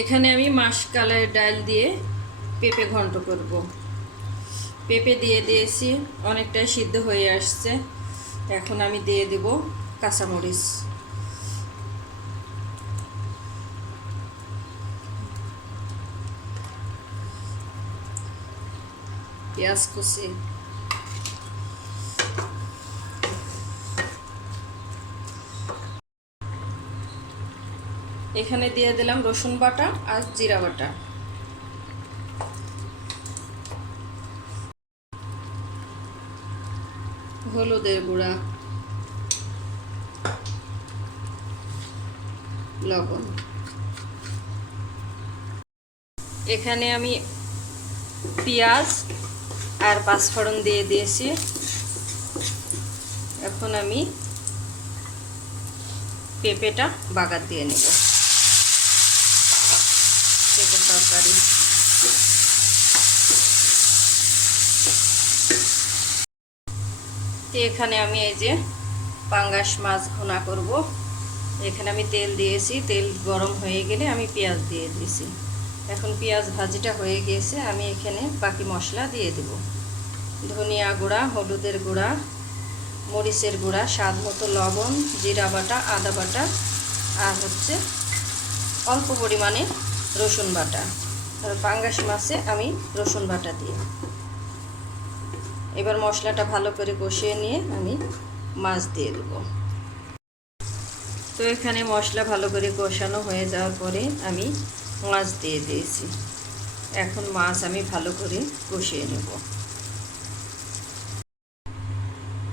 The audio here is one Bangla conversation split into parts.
এখানে আমি মাসকলাই ডাল দিয়ে পেঁপে ঘন্ট করব। পেঁপে দিয়ে দিয়েছি, অনেকটাই সিদ্ধ হয়ে আসছে। এখন আমি দিয়ে দেব কাঁচামরিচ, পেঁয়াজ কুচি, এখানে দিয়ে দিলাম রসুন বাটা আর জিরা বাটা, হলুদের গুঁড়া, লবণ। এখানে আমি পেঁয়াজ আর পাঁচফোড়ন দিয়ে দিয়েছি। এখন আমি পেঁপেটা বাগার দিয়ে নেব। পেঁপে তরকারি এখানে আমি এই যে পাঙ্গাস মাছ ভুনা করব। এখানে আমি তেল দিয়েছি, তেল গরম হয়ে গেলে আমি পেঁয়াজ দিয়ে দিয়েছি। এখন পেঁয়াজ ভাজিটা হয়ে গিয়েছে, আমি এখানে বাকি মশলা দিয়ে দেব। ধনিয়া গুঁড়া, হলুদের গুঁড়া, মরিচের গুঁড়া, স্বাদ মতো লবণ, জিরা বাটা, আদা বাটা, আর হচ্ছে অল্প পরিমাণে রসুন বাটা। আর পাঙ্গাস মাছে আমি রসুন বাটা দিই। এবার মশলাটা ভালো করে কষিয়ে নিয়ে আমি মাছ দিয়ে দেবো। তো এখানে মশলা ভালো করে কষানো হয়ে যাওয়ার পরে আমি মাছ দিয়ে দিয়েছি। এখন মাছ আমি ভালো করে কষিয়ে নেব।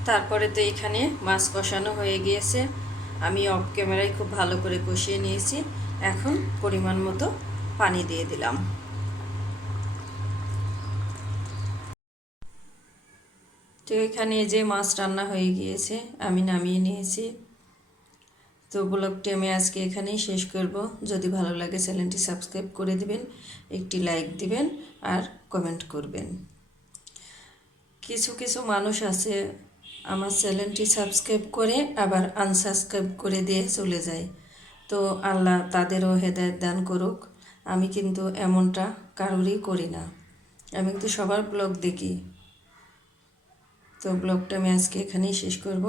তারপরে তো এখানে মাছ কষানো হয়ে গিয়েছে, আমি অফ ক্যামেরায় খুব ভালো করে কষিয়ে নিয়েছি। এখন পরিমাণ মতো পানি দিয়ে দিলাম। তো এখানে যে মাছ রান্না হয়ে গিয়েছে, আমি নামিয়ে নিয়েছি। তো ব্লগটি আমি আজকে এখানেই শেষ করব। যদি ভালো লাগে চ্যানেলটি সাবস্ক্রাইব করে দিবেন, একটি লাইক দিবেন আর কমেন্ট করবেন। কিছু কিছু মানুষ আছে আমার চ্যানেলটি সাবস্ক্রাইব করে আবার আনসাবস্ক্রাইব করে দিয়ে চলে যায়। তো আল্লাহ তাদেরও হেদায়েত দান করুক। আমি কিন্তু এমনটা কারোরই করি না, আমি কিন্তু সবার ব্লগ দেখি। তো ব্লগটা আমি আজকে এখানেই শেষ করব।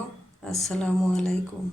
আসসালামু আলাইকুম।